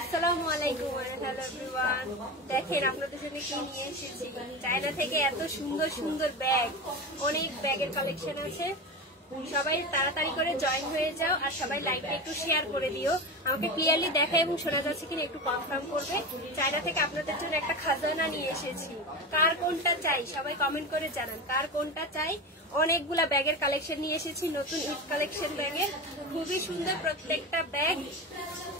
আসসালামু আলাইকুম, hello everyone. দেখেন আপনাদের জন্য কি নিয়ে এসেছি। চায়না থেকে এত সুন্দর সুন্দর ব্যাগ, অনেক ব্যাগের কালেকশন আছে। সবাই তাড়াতাড়ি করে জয়েন হয়ে যাও, আর সবাই লাইভটা একটু শেয়ার করে দিও। আমাকে ক্লিয়ারলি দেখা এবং শোনা যাচ্ছে কিনা একটু কনফার্ম করবে। চায়না থেকে আপনাদের জন্য একটা খাজানা নিয়ে এসেছি। কার কোনটা চাই সবাই কমেন্ট করে জানান, কার কোনটা চাই। অনেকগুলা ব্যাগের কালেকশন নিয়ে এসেছি, নতুন ঈদ কালেকশন ব্যাগের, খুবই সুন্দর প্রত্যেকটা ব্যাগ।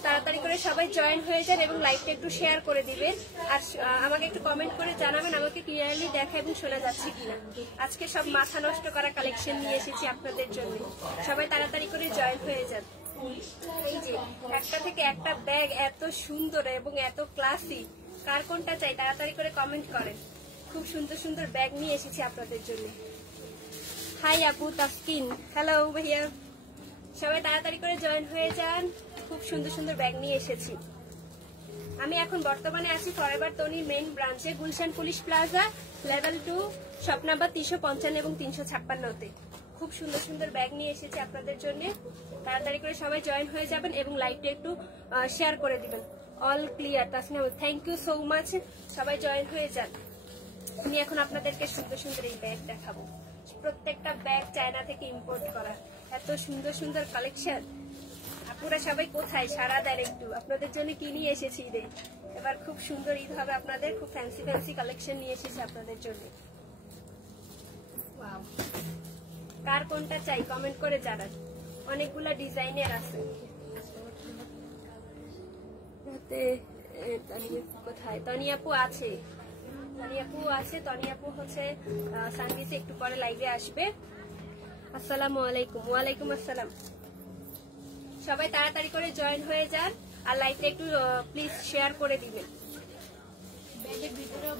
তাড়াতাড়ি করে সবাই জয়েন হয়ে যান এবং লাইভটা একটু শেয়ার করে দিবেন, আর আমাকে একটু কমেন্ট করে জানাবেন আমাকে ক্লিয়ারলি দেখা এবং শোনা যাচ্ছে কিনা। আজকে সব মাথা নষ্ট করা কালেকশন নিয়ে এসেছি আপনাদের জন্য, সবাই তাড়াতাড়ি করে জয়েন হয়ে যান। এই যে একটা থেকে একটা ব্যাগ এত সুন্দর এবং এত ক্লাসি, কার কোনটা চাই তাড়াতাড়ি করে কমেন্ট করেন। খুব সুন্দর সুন্দর ব্যাগ নিয়ে এসেছি আপনাদের জন্য। হাই আপু তাসকিন, হ্যালো ভাইয়া, সবাই তাড়াতাড়ি করে জয়েন হয়ে যান। খুব সুন্দর সুন্দর ব্যাগ নিয়ে এসেছি। আমি এখন বর্তমানে আছি ফরএভার তনি মেইন ব্রাঞ্চে, Gulshan police plaza level 2 shop number 355 এবং 356-তে। খুব সুন্দর সুন্দর ব্যাগ নিয়ে এসেছি আপনাদের জন্য। তাড়াতাড়ি করে সবাই জয়েন হয়ে যাবেন এবং লাইভটা একটু শেয়ার করে দিবেন। All clear Tasnia, thank you so much. সবাই জয়েন হয়ে যান। আমি এখন আপনাদেরকে সুন্দর সুন্দর এই ব্যাগ দেখাবো। প্রত্যেকটা ব্যাগ চায়না থেকে ইম্পোর্ট করা, এত সুন্দর সুন্দর কালেকশন। আপনারা সবাই কোথায় সারা দেন একটু, আপনাদের জন্য কি নিয়ে এসেছি ঈদে। এবার খুব সুন্দর ঈদ হবে আপনাদের, খুব ফ্যান্সি ফ্যান্সি কালেকশন নিয়ে এসেছি আপনাদের জন্য। ওয়াও, কার কোনটা চাই কমেন্ট করে জানান। অনেকগুলা ডিজাইনের আছে। কোথায় তনিয়াপু আছে? তনিয়াপু হচ্ছে সানভিসে একটু পরে লাইভে আসবে। আসসালামু আলাইকুম। ওয়ালাইকুম আসসালাম। সবাই তাড়াতাড়ি করে জয়েন হয়ে যান আর লাইভটা একটু প্লিজ শেয়ার করে দিবেন। ব্যাগের ভিতরেও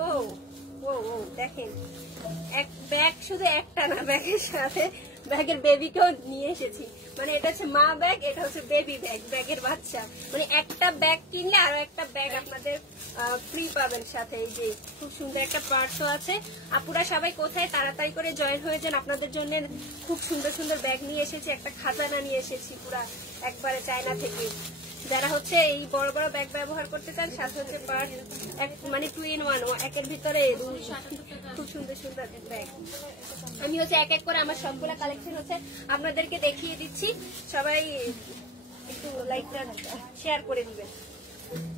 ও ও ও দেখেন, এক ব্যাগ শুধু একটা না, ব্যাগের সাথে ব্যাগের বেবিকেও নিয়ে এসেছি। মানে এটা হচ্ছে মা ব্যাগ, এটা হচ্ছে বেবি ব্যাগ, ব্যাগের বাচ্চা। মানে একটা ব্যাগ কিনলে আরো একটা ব্যাগ আপনাদের ফ্রি পাবেন সাথে। এই যে খুব সুন্দর একটা পার্সও আছে। আপুরা সবাই কোথায় তাড়াতাড়ি করে জয়েন হয়ে যান, আপনাদের জন্য খুব সুন্দর সুন্দর ব্যাগ নিয়ে এসেছি। একটা খাজানা নিয়ে এসেছি পুরা একবারে চায়না থেকে। যারা হচ্ছে এই বড় বড় ব্যাগ ব্যবহার করতে চান, সাথে হচ্ছে পার্স মানে 2 in 1, একের ভিতরে খুব সুন্দর সুন্দর ব্যাগ। আমি হচ্ছে এক এক করে আমার সবগুলা কালেকশন হচ্ছে আপনাদেরকে দেখিয়ে দিচ্ছি। সবাই একটু লাইকটা শেয়ার করে দিবেন।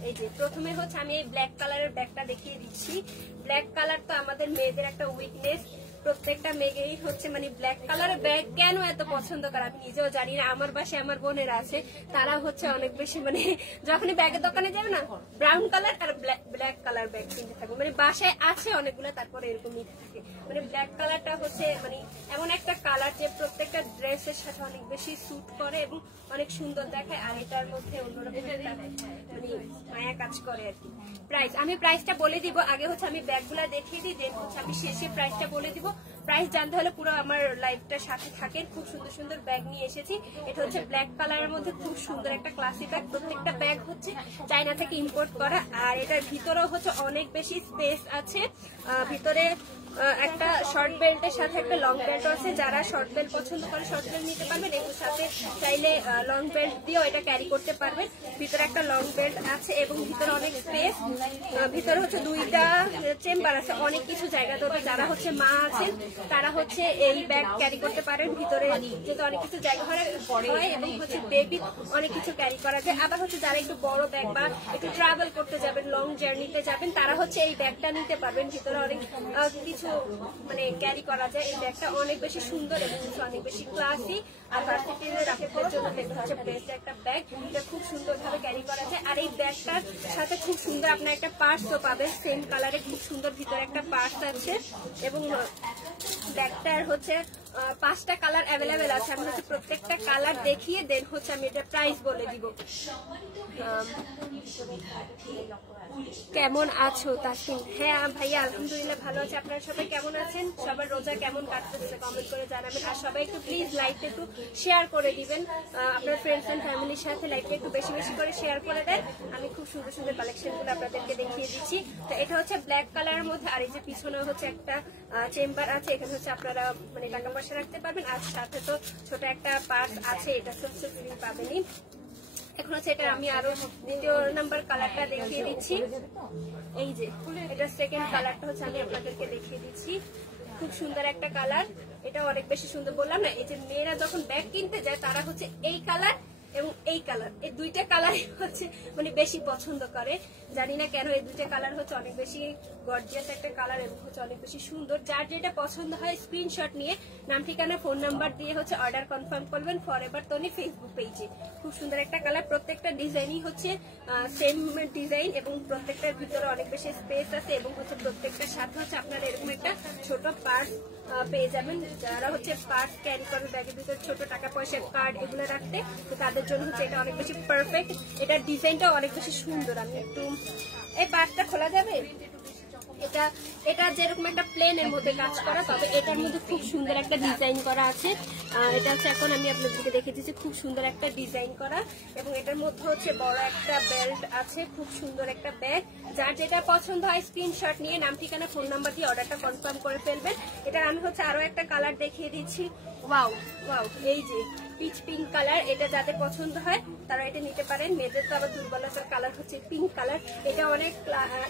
এই যে প্রথমে হচ্ছে আমি এই ব্ল্যাক কালারের ব্যাগটা দেখিয়ে দিচ্ছি। ব্ল্যাক কালার তো আমাদের মেয়েদের একটা উইকনেস, প্রত্যেকটা মেয়েই হচ্ছে মানে ব্ল্যাক কালারের ব্যাগ কেন এত পছন্দ করে আমি নিজেও জানি না। আমার বাসায় আমার বোনেরা আছে, তারা হচ্ছে অনেক বেশি মানে যখনই ব্যাগের দোকানে যাবে না, ব্রাউন কালার আর ব্ল্যাক কালার ব্যাগ কিনতে থাকবে। মানে বাসায় আছে অনেকগুলো, তারপরে এরকম নিতে থাকে। মানে ব্ল্যাক কালারটা হচ্ছে মানে এমন একটা কালার যে প্রত্যেকটা ড্রেসের সাথে অনেক বেশি স্যুট করে এবং অনেক সুন্দর দেখায়। আর এটার মধ্যে অন্যরকম মানে মায়া কাজ করে আর কি। প্রাইস আমি প্রাইসটা বলে দিব, আগে হচ্ছে আমি ব্যাগগুলা দেখিয়ে দিই, দেন হচ্ছে আমি শেষে প্রাইসটা বলে দিব। প্রাইস জানতে হলে পুরো আমার লাইভটার সাথে থাকেন। খুব সুন্দর সুন্দর ব্যাগ নিয়ে এসেছি। এটা হচ্ছে ব্ল্যাক কালারের মধ্যে খুব সুন্দর একটা ক্লাসি ব্যাগ। প্রত্যেকটা ব্যাগ হচ্ছে চায়না থেকে ইম্পোর্ট করা, আর এটার ভিতরেও হচ্ছে অনেক বেশি স্পেস আছে। ভিতরে একটা শর্ট বেল্টের সাথে একটা লং বেল্ট আছে। যারা শর্ট বেল্ট পছন্দ করে শর্ট বেল্ট নিতে পারবেন, এর সাথে চাইলে লং বেল্ট দিয়েও এটা ক্যারি করতে পারবেন। ভিতরে একটা লং বেল্ট আছে এবং ভিতরে অনেক স্পেস। ভিতরে হচ্ছে 2টা চেম্বার আছে, অনেক কিছু জায়গা দেবে। যারা হচ্ছে মা আছেন তারা হচ্ছে এই ব্যাগ ক্যারি করতে পারেন। ভিতরে যেহেতু অনেক কিছু জায়গা হয় এবং হচ্ছে বেবি অনেক কিছু ক্যারি করা যায়। আবার হচ্ছে যারা একটু বড় ব্যাগ বা একটু ট্রাভেল করতে যাবেন, লং জার্নিতে যাবেন, তারা হচ্ছে এই ব্যাগটা নিতে পারবেন। ভিতরে অনেক কিছু মানে ক্যারি করা যায়। এই ব্যাগটা অনেক বেশি সুন্দর এবং অনেক বেশি ক্লাসি। আর ভার্সিটিতে রাখার জন্য হচ্ছে বেস্ট একটা ব্যাগ, এটা খুব সুন্দর ভাবে ক্যারি করা যায়। আর এই ব্যাগটার সাথে খুব সুন্দর আপনার একটা পার্সও পাবেন, সেম কালারে খুব সুন্দর ভিতরে একটা পার্স আছে। এবং ব্যাগটার হচ্ছে 5টা কালার অ্যাভেলেবেল আছে। আমি হচ্ছে প্রত্যেকটা কালার দেখিয়ে দেন হচ্ছে আমি এটা প্রাইস বলে দিব। কেমন আছো তাসকিন? হ্যাঁ ভাইয়া আলহামদুলিল্লাহ ভালো আছে। আপনারা সবাই কেমন আছেন? সবার রোজা কেমন কাটতেছে কমেন্ট করে জানাবেন। আর সবাই একটু প্লিজ লাইভটা একটু শেয়ার করে দিবেন আপনার ফ্রেন্ডস এন্ড ফ্যামিলির সাথে। লাইভটা একটু বেশি বেশি করে শেয়ার করে দেন। আমি খুব সুন্দর সুন্দর কালেকশনগুলো আপনাদেরকে দেখিয়ে দিচ্ছি। তো এটা হচ্ছে ব্ল্যাক কালারের মধ্যে, আর এই যে পিছনে হচ্ছে একটা চেম্বার আছে। এখানে হচ্ছে আপনারা মানে টাকা পাশে রাখতে পারবেন। আর সাথে তো ছোট একটা পার্স আছে, এটা হচ্ছে ফ্রি পাবেনই। এখন হচ্ছে এটা আমি আরো দ্বিতীয় নাম্বার কালারটা দেখিয়ে দিচ্ছি। এই যে এটা সেকেন্ড কালারটা হচ্ছে আমি আপনাদেরকে দেখিয়ে দিচ্ছি। খুব সুন্দর একটা কালার, এটা অনেক বেশি সুন্দর। বললাম না, এই যে মেয়েরা যখন ব্যাগ কিনতে যায় তারা হচ্ছে এই কালার এবং এই কালার, এই দুইটা কালার হচ্ছে মানে বেশি পছন্দ করে। জানি না কেন, এই দুইটা কালার হচ্ছে অনেক বেশি গর্জিয়াস একটা কালার এবং হচ্ছে অনেক বেশি সুন্দর। যার যেটা পছন্দ হয় স্ক্রিনশট নিয়ে নাম ঠিকানা ফোন নাম্বার দিয়ে হচ্ছে অর্ডার কনফার্ম করবেন ফরএভার তনি ফেসবুক পেজে। খুব সুন্দর একটা কালার, প্রত্যেকটা ডিজাইনই হচ্ছে সেম ডিজাইন এবং প্রত্যেকটার ভিতরে অনেক বেশি স্পেস আছে এবং হচ্ছে প্রত্যেকটার সাথে হচ্ছে আপনারা এরকম একটা ছোট পার্স পেয়ে যাবেন। যারা হচ্ছে পার্স ক্যারি করবে ব্যাগের ভিতরে ছোট টাকা পয়সা কার্ড এগুলো রাখতে, তো তাদের জন্য হচ্ছে এটা অনেক বেশি পারফেক্ট। এটার ডিজাইনটা অনেক বেশি সুন্দর। আমি একটু এই পার্সটা খোলা যাবে, এটা যেরকম একটা প্লেনের মধ্যে কাজ করা, তবে এটার মধ্যে খুব সুন্দর একটা ডিজাইন করা আছে। এটা হচ্ছে এখন আমি আপনাদেরকে দেখে দিচ্ছি, খুব সুন্দর একটা ডিজাইন করা এবং এটার মধ্যে হচ্ছে বড় একটা বেল্ট আছে। খুব সুন্দর একটা ব্যাগ, যার যেটা পছন্দ হয় স্ক্রিনশট নিয়ে নাম ঠিকানা ফোন নাম্বার দিয়ে অর্ডারটা কনফার্ম করে ফেলবেন। এটা আমি হচ্ছে আরো একটা কালার দেখিয়ে দিচ্ছি। ওয়াও ওয়াও, এই যে পিচ পিঙ্ক কালার, এটা যাদের পছন্দ হয় তারা এটা নিতে পারেন। মেয়েদের তো আবার দুর্বলতার কালার হচ্ছে পিঙ্ক কালার। এটা অনেক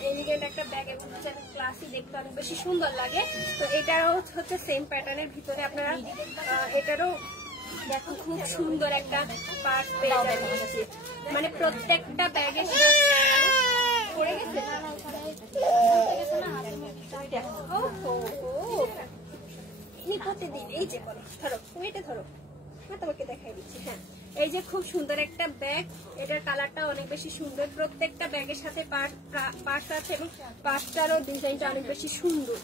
এলিগেন্ট একটা ব্যাগ এবং হচ্ছে ক্লাসি, দেখতে অনেক বেশি সুন্দর লাগে। তো এটারও হচ্ছে সেম প্যাটার্নের ভিতরে আপনারা এটারও দেখো খুব সুন্দর একটা পার্স পেয়ে যাবেন। মানে প্রত্যেকটা ব্যাগের পড়ে গেছে। প্রতিদিন এই যে করো, ধরো তুমি এটা ধরো, তোমাকে দেখাই দিচ্ছি। হ্যাঁ, এই যে খুব সুন্দর একটা ব্যাগ, এটার কালারটা অনেক বেশি সুন্দর। প্রত্যেকটা ব্যাগের সাথে পার্স আছে এবং পার্সটারও ডিজাইনটা অনেক বেশি সুন্দর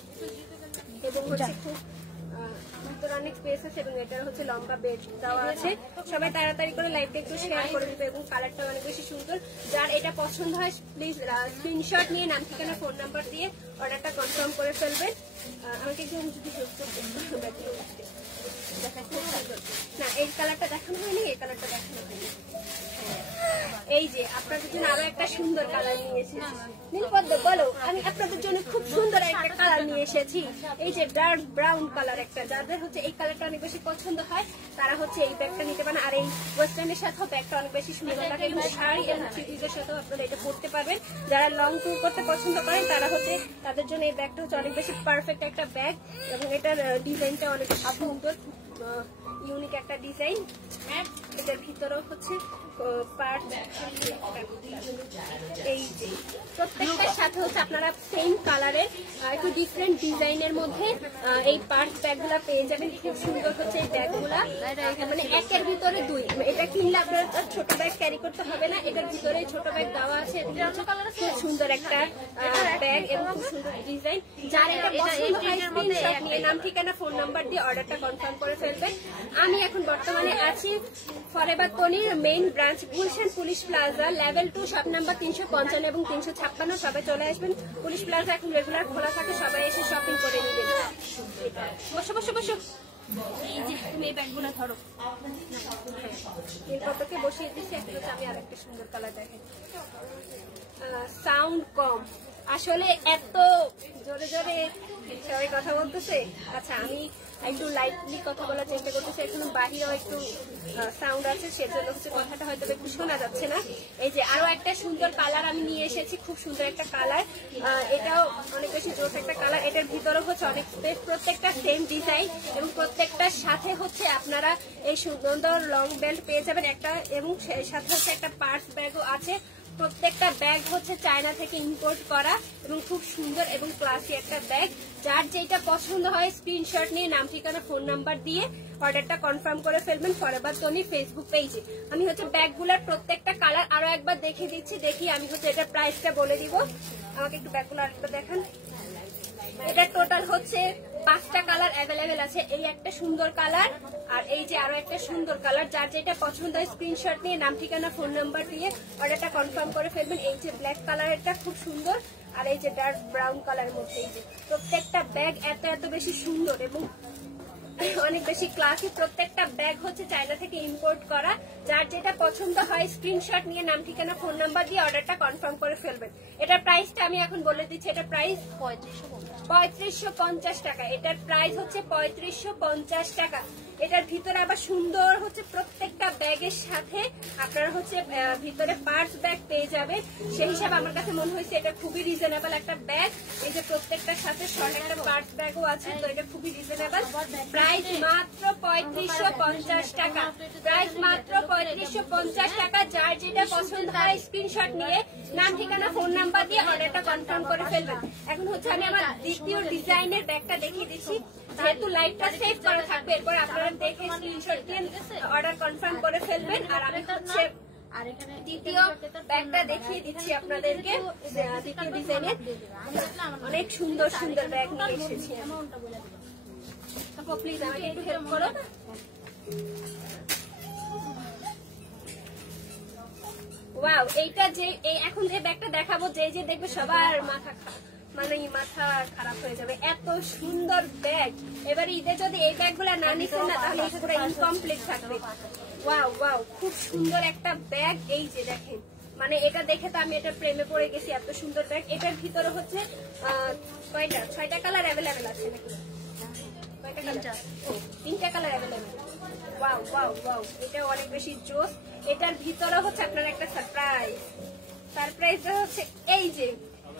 এবং হচ্ছে খুব ভিতরে অনেক স্পেস আছে এবং এটার হচ্ছে লম্বা বেড দেওয়া আছে। সবাই তাড়াতাড়ি করে লাইভটা একটু শেয়ার করে দিবে এবং কালারটা অনেক বেশি সুন্দর। যার এটা পছন্দ হয় প্লিজ স্ক্রিনশট নিয়ে নাম ঠিকানা ফোন নাম্বার দিয়ে অর্ডারটা কনফার্ম করে ফেলবেন। আমাকে একটু যদি না, এই কালারটা দেখানো হয়নি, এই কালারটা দেখানো হয়নি। এই যে আপনাদের জন্য আরো একটা সুন্দর কালার নিয়ে এসেছি। নীলপদ্ম বলো, আমি আপনাদের জন্য খুব সুন্দর একটা কালার নিয়ে এসেছি। এই যে ডার্ক ব্রাউন কালার একটা, যাদের হচ্ছে এই কালারটা অনেক বেশি পছন্দ হয় তারা হচ্ছে এই ব্যাগটা নিতে পারেন। আর এই ওয়েস্টার্নের সাথেও ব্যাগটা অনেক বেশি সুন্দর লাগে এবং শাড়ি এবং থ্রিপিসের সাথেও আপনারা এটা পরতে পারবেন। যারা লং ট্যুর করতে পছন্দ করেন তারা হচ্ছে তাদের জন্য এই ব্যাগটা হচ্ছে অনেক বেশি পারফেক্ট একটা ব্যাগ এবং এটার ডিজাইনটা অনেক সুন্দর, ইউনিক একটা ডিজাইন। এটার ভিতরেও হচ্ছে পার্ট, এই যে প্রত্যেকটার সাথে হচ্ছে আপনারা সেম কালারের একটু ডিফারেন্ট ডিজাইনের মধ্যে এই পার্ট ব্যাগগুলা পেয়ে যাবেন। খুব সুন্দর হচ্ছে এই ব্যাগগুলা, মানে একের ভিতরে দুই। এটা কিনলে আপনার ছোট ব্যাগ ক্যারি করতে হবে না, এটার ভিতরে ছোট ব্যাগ দেওয়া আছে। খুব সুন্দর একটা ব্যাগ এবং খুব সুন্দর ডিজাইন। যার এটা পছন্দ হয় স্ক্রিনশট নিয়ে নাম ঠিকানা ফোন নাম্বার দিয়ে অর্ডারটা কনফার্ম করে ফেলবেন। আমি এখন বর্তমানে আছি ফরএভার তনির main branch Gulshan police plaza level 2 shop number 355 এবং 356। সবাই চলে আসবেন। পুলিশ প্লাজা এখন রেগুলার খোলা থাকে, সবাই এসে শপিং করে নেবেন। বসো বসো বসো, এই যে তুমি এই ব্যাগগুলো ধরো। নীলপদ্মকে বসিয়ে দিচ্ছি। এখন হচ্ছে আমি আরেকটা সুন্দর কালার দেখাই। সাউন্ড কম, আসলে এত জোরে জোরে সবাই কথা বলতেছে। আচ্ছা, আমি একটু লাইটলি কথা বলার চেষ্টা করতেছি। এখন বাহিরেও একটু সাউন্ড আছে, সেজন্য হচ্ছে কথাটা হয়তো একটু শোনা যাচ্ছে না। এই যে আরো একটা সুন্দর কালার আমি নিয়ে এসেছি, খুব সুন্দর একটা কালার। এটাও অনেক বেশি জোর একটা কালার। এটার ভিতরে হচ্ছে অনেক স্পেস, প্রত্যেকটা সেম ডিজাইন এবং প্রত্যেকটার সাথে হচ্ছে আপনারা এই সুন্দর লং বেল্ট পেয়ে যাবেন একটা, এবং সেই সাথে হচ্ছে একটা পার্স ব্যাগও আছে। প্রত্যেকটা ব্যাগ হচ্ছে চায়না থেকে ইম্পোর্ট করা এবং খুব সুন্দর এবং ক্লাসি একটা ব্যাগ। যার যেটা পছন্দ হয় স্ক্রিনশট নিয়ে নাম ঠিকানা ফোন নাম্বার দিয়ে অর্ডারটা কনফার্ম করে ফেলবেন ফরএভার তনি ফেসবুক পেজে। আমি হচ্ছে ব্যাগগুলোর প্রত্যেকটা কালার আরো একবার দেখে দিচ্ছি, দেখি আমি হচ্ছে এটা প্রাইসটা বলে দিব। আমাকে একটু ব্যাগগুলো আরেকবার দেখান। এটা টোটাল হচ্ছে 5টা কালার অ্যাভেলেবেল আছে। এই একটা সুন্দর কালার আর এই যে আরো একটা সুন্দর কালার। যার যেটা পছন্দ হয় স্ক্রিনশট নিয়ে নাম ঠিকানা ফোন নাম্বার দিয়ে অর্ডারটা কনফার্ম করে ফেলবেন। এই যে ব্ল্যাক কালারটা খুব সুন্দর আর এই যে ডার্ক ব্রাউন কালারের মধ্যে এই যে প্রত্যেকটা ব্যাগ এত এত বেশি সুন্দর এবং অনেক বেশি ক্লাসি। প্রত্যেকটা ব্যাগ হচ্ছে চায়না থেকে ইম্পোর্ট করা। যার যেটা পছন্দ হয় স্ক্রিনশট নিয়ে নাম ঠিকানা ফোন নাম্বার দিয়ে অর্ডারটা কনফার্ম করে ফেলবেন। এটার প্রাইসটা আমি এখন বলে দিচ্ছি। এটার প্রাইস 3550 টাকা। এটার প্রাইস হচ্ছে 3550 টাকা। এটার ভিতরে আবার সুন্দর হচ্ছে প্রত্যেকটা ব্যাগের সাথে আপনারা হচ্ছে ভিতরে পার্টস ব্যাগ পেয়ে যাবে। সেই হিসাবে আমার কাছে মনে হয়েছে এটা খুবই রিজনেবল একটা ব্যাগ। এই যে প্রত্যেকটার সাথে শর্ট একটা পার্টস ব্যাগও আছে, তো এটা খুবই রিজনেবল। প্রাইস মাত্র 3550 টাকা। প্রাইস মাত্র 3550 টাকা। যার যেটা পছন্দ হয় স্ক্রিনশট নিয়ে নাম ঠিকানা ফোন নাম্বার দিয়ে অর্ডারটা কনফার্ম করে ফেলবেন। এখন হচ্ছে আমি আমার দ্বিতীয় ডিজাইনের ব্যাগটা দেখিয়ে দিচ্ছি। যেহেতু লাইভটা সেভ করা থাকবে, এরপর আপনারা দেখে স্ক্রিনশট দিয়ে অর্ডার কনফার্ম করে ফেলবেন। আর আমি হচ্ছে দ্বিতীয় ব্যাগটা দেখিয়ে দিচ্ছি আপনাদেরকে। দ্বিতীয় ডিজাইনের অনেক সুন্দর সুন্দর ব্যাগ নিয়ে এসেছি। প্লিজ আমাকে একটু হেল্প করো। ওয়াও, এইটা যে এখন যে ব্যাগটা দেখাবো, যে দেখবে সবার মাথা খারাপ হয়ে যাবে। এত সুন্দর ব্যাগ। এবার ঈদে যদি এই ব্যাগগুলো না নিচ্ছেন না, তাহলে পুরো ইনকমপ্লিট থাকবে। ওয়াও ওয়াও, খুব সুন্দর একটা ব্যাগ। এই যে দেখেন, মানে এটা দেখে তো আমি এটা প্রেমে পড়ে গেছি। এত সুন্দর ব্যাগ। এটার ভিতরে হচ্ছে কয়টা 6টা কালার অ্যাভেলেবেল আছে নাকি? কয়টা কালার? 3টা colour available. Wow wow wow, এটা অনেক বেশি জোস। এটার ভিতরে হচ্ছে আপনার একটা সারপ্রাইজটা হচ্ছে এই যে,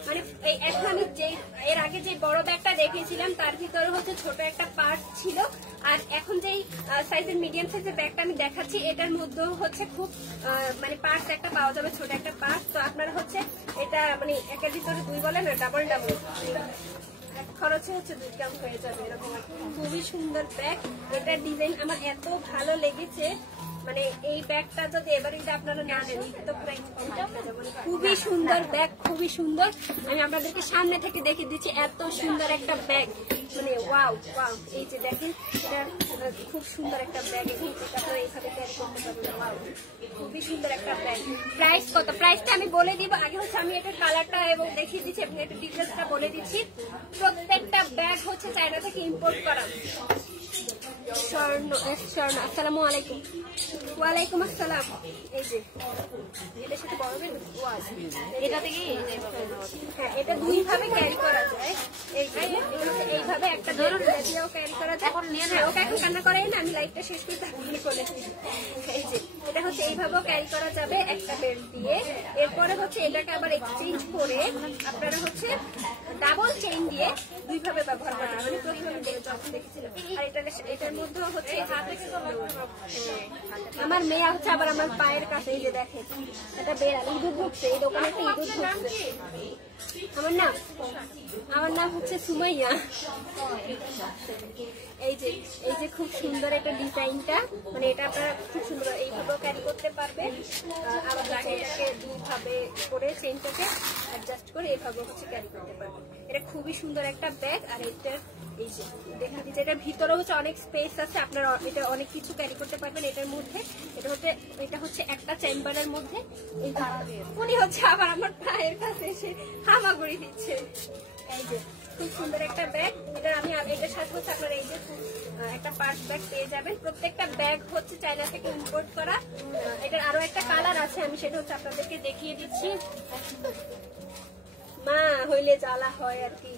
মানে এখন আমি যে এর আগে যে বড় ব্যাগটা দেখিয়েছিলাম তার ভিতরে হচ্ছে ছোট একটা পার্ট ছিল। আর এখন যেই সাইজের মিডিয়াম সাইজের ব্যাগটা আমি দেখাচ্ছি, এটার মধ্যে হচ্ছে খুব মানে পার্টস একটা পাওয়া যাবে, ছোট একটা পার্ট। তো আপনারা হচ্ছে এটা মানে একের ভিতরে 2 বলে না, ডাবল খরচে হচ্ছে 2 কাম হয়ে যাবে এরকম। খুবই সুন্দর ব্যাগ। এটার ডিজাইন আমার এত ভালো লেগেছে। মানে এই ব্যাগটা যদি এবারে আপনারা না নেন তো পুরো খুবই সুন্দর ব্যাগ, খুবই সুন্দর। আমি আপনাদেরকে সামনে থেকে দেখিয়ে দিচ্ছি। এত সুন্দর একটা ব্যাগ, মানে ওয়াও ওয়াও। এই যে দেখেন, এটা খুব সুন্দর একটা ব্যাগ। আপনারা এইভাবে ক্যারি করতে পারবেন। ওয়াও, খুবই সুন্দর একটা ব্যাগ। প্রাইস কত? প্রাইসটা আমি বলে দিব। আগে হচ্ছে আমি এটার কালারটা এবং দেখিয়ে দিচ্ছি এবং একটু ডিটেলসটা বলে দিচ্ছি। প্রত্যেকটা ব্যাগ হচ্ছে চায়না থেকে ইম্পোর্ট করা। স্বর্ণ, আসসালামু আলাইকুম। ওয়ালাইকুম আসসালাম। এই যে এটার সাথে বড় এটা থেকে হ্যাঁ, এটা 2 ভাবে ক্যারি করা যায়। এইভাবে একটা দিয়েও ক্যারি করা যায়। ওকে এখন কান্না করাই না, আমি লাইটটা শেষ করে তারপরে বলেছি। এই যে এটা হচ্ছে এইভাবেও ক্যারি করা যাবে একটা বেল্ট দিয়ে। এরপরে হচ্ছে এটাকে আবার এক্সচেঞ্জ করে আপনারা হচ্ছে ডাবল চেইন দিয়ে 2 ভাবে ব্যবহার করা যায়। মানে প্রথমে আমি যখন দেখেছিলাম। আর এটার মধ্যে হচ্ছে আমার মেয়ে হচ্ছে আবার আমার পায়ের কাছে। এই যে দেখেন, এটা বেড়াল ইঁদুর ঢুকছে, এই দোকানে একটা ইঁদুর ঢুকছে। আমার নাম হচ্ছে সুমাইয়া। এই যে খুব সুন্দর একটা ডিজাইনটা, মানে এটা আপনারা খুব সুন্দর এইভাবেও ক্যারি করতে পারবেন। আবার এটাকে 2 ভাবে করে চেইনটাকে অ্যাডজাস্ট করে এইভাবেও হচ্ছে ক্যারি করতে পারবেন। এটা খুবই সুন্দর একটা ব্যাগ। আর এটার এই যে দেখেন, এটার ভিতরে হচ্ছে অনেক স্পেস আছে, আপনারা এটা অনেক কিছু ক্যারি করতে পারবেন এটার মধ্যে। এটা হচ্ছে একটা চেম্বারের মধ্যে। উনি হচ্ছে আবার আমার পায়ের কাছে এসে হামাগুড়ি দিচ্ছে। এই যে খুব সুন্দর একটা ব্যাগ। এটার সাথে হচ্ছে আপনারা এই যে একটা পার্স ব্যাগ পেয়ে যাবেন। প্রত্যেকটা ব্যাগ হচ্ছে চায়না থেকে ইম্পোর্ট করা। এটার আরো একটা কালার আছে, আমি সেটা হচ্ছে আপনাদেরকে দেখিয়ে দিচ্ছি। মা হইলে জ্বালা হয় আর কি।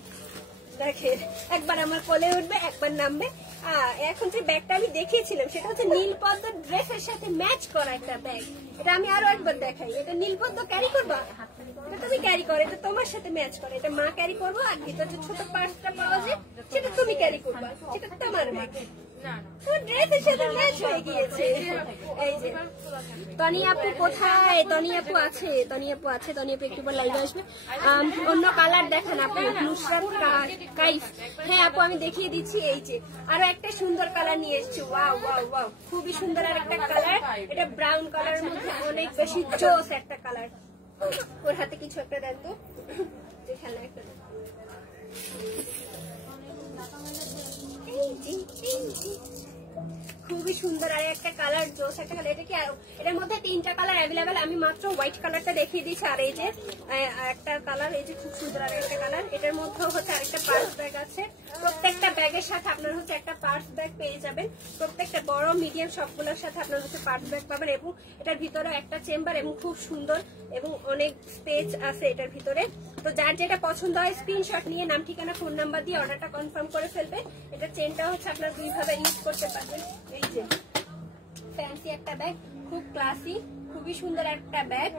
দেখেন, একবার আমার কোলে উঠবে, একবার নামবে। এখন যে ব্যাগটা আমি দেখিয়েছিলাম সেটা হচ্ছে নীলপদ্ম ড্রেসের সাথে ম্যাচ করা একটা ব্যাগ। এটা আমি আরো একবার দেখাই। এটা নীলপদ্ম ক্যারি করবা, এটা তুমি ক্যারি করো, এটা তোমার সাথে ম্যাচ করে। এটা মা ক্যারি করবো, আর ভিতরে যে ছোট পার্সটা পাওয়া যায় সেটা তুমি ক্যারি করবা, সেটা তোমার ব্যাগ। ড্রেসের সাথে ম্যাচ হয়ে গিয়েছে। এই যে তনি আপু কোথায়? তনি আপু আছে, তনি আপু একটু পর লাইভে আসবে। অন্য কালার দেখান আপু। নুসরাত কাইফ, হ্যাঁ আপু আমি দেখিয়ে দিচ্ছি। এই যে আরো একটা সুন্দর কালার নিয়ে এসেছি। ওয়াও ওয়াও ওয়াও, খুবই সুন্দর আর একটা কালার। এটা ব্রাউন কালারের মধ্যে অনেক বেশি জোস একটা কালার। ওর হাতে কিছু একটা দেন তো, খেলা একটা। খুবই সুন্দর। আর একটা কালার জোস একটা কালার, এটা কি এটার মধ্যে 3টা কালার অ্যাভেলেবেল, আমি মাত্র হোয়াইট কালারটা দেখিয়ে দিচ্ছি। আর এই যে একটা কালার, এই যে খুব সুন্দর আর একটা কালার, এটার মধ্যেও হচ্ছে আরেকটা পার্স ব্যাগ আছে। প্রত্যেকটা ব্যাগের সাথে আপনার হচ্ছে একটা পার্স ব্যাগ পেয়ে যাবেন, প্রত্যেকটা বড় মিডিয়াম সবগুলোর সাথে আপনার হচ্ছে পার্স ব্যাগ পাবেন। এবং এটার ভিতরে একটা চেম্বার এবং খুব সুন্দর এবং অনেক স্পেস আছে এটার ভিতরে। তো যার যেটা পছন্দ হয় স্ক্রিনশট নিয়ে নাম ঠিকানা ফোন নাম্বার দিয়ে অর্ডারটা কনফার্ম করে ফেলবে। এটা চেনটা হচ্ছে আপনার দুইভাবে ইউজ করতে পারবেন। এই যে ফ্যান্সি একটা ব্যাগ, খুব ক্লাসি, খুবই সুন্দর একটা ব্যাগ।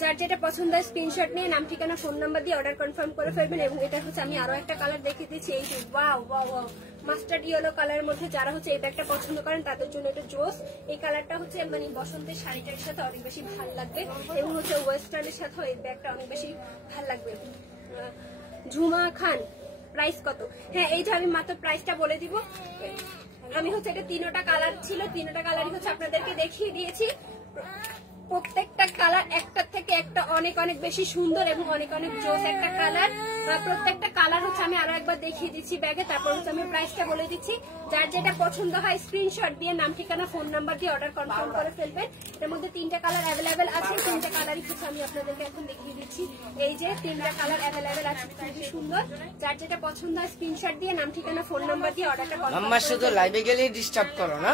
যার যেটা পছন্দ হয় স্ক্রিনশট নিয়ে নাম ঠিকানা ফোন নাম্বার দিয়ে অর্ডার কনফার্ম করে ফেলবেন। এবং এটা হচ্ছে আমি আরো একটা কালার দেখিয়ে দিচ্ছি, এই যে wow wow wow mustard yellow কালারের মধ্যে যারা হচ্ছে এই ব্যাগটা পছন্দ করেন তাদের জন্য এটা জোস। এই কালারটা হচ্ছে মানে বসন্তের শাড়িটার সাথে অনেক বেশি ভালো লাগবে এবং হচ্ছে ওয়েস্টার্নের সাথেও এই ব্যাগটা অনেক বেশি ভালো লাগবে। ঝুমা খান, প্রাইস কত? হ্যাঁ, এই যে আমি মাত্র প্রাইসটা বলে দিব। আমি হচ্ছে এটা 3টা কালার ছিল, 3টা কালারই হচ্ছে আপনাদেরকে দেখিয়ে দিয়েছি। প্রত্যেকটা কালার একটা থেকে একটা অনেক অনেক বেশি সুন্দর এবং অনেক অনেক জোস একটা কালার। প্রত্যেকটা কালার হচ্ছে আমি আরো একবার দেখিয়ে দিচ্ছি ব্যাগে, তারপর হচ্ছে আমি প্রাইসটা বলে দিচ্ছি। যার যেটা পছন্দ হয় স্ক্রিনশট দিয়ে নাম ঠিকানা ফোন নাম্বার দিয়ে অর্ডার কনফার্ম করে ফেলবেন। এর মধ্যে 3টা কালার অ্যাভেলেবেল আছে, 3টা কালারই হচ্ছে আমি আপনাদেরকে এখন দেখিয়ে দিচ্ছি। এই যে 3টা কালার অ্যাভেলেবেল আছে, খুবই সুন্দর। যার যেটা পছন্দ হয় স্ক্রিনশট দিয়ে নাম ঠিকানা ফোন নাম্বার দিয়ে অর্ডারটা কনফার্ম করে ফেলবেন। শুধু লাইভে গেলেই ডিস্টার্ব করো না।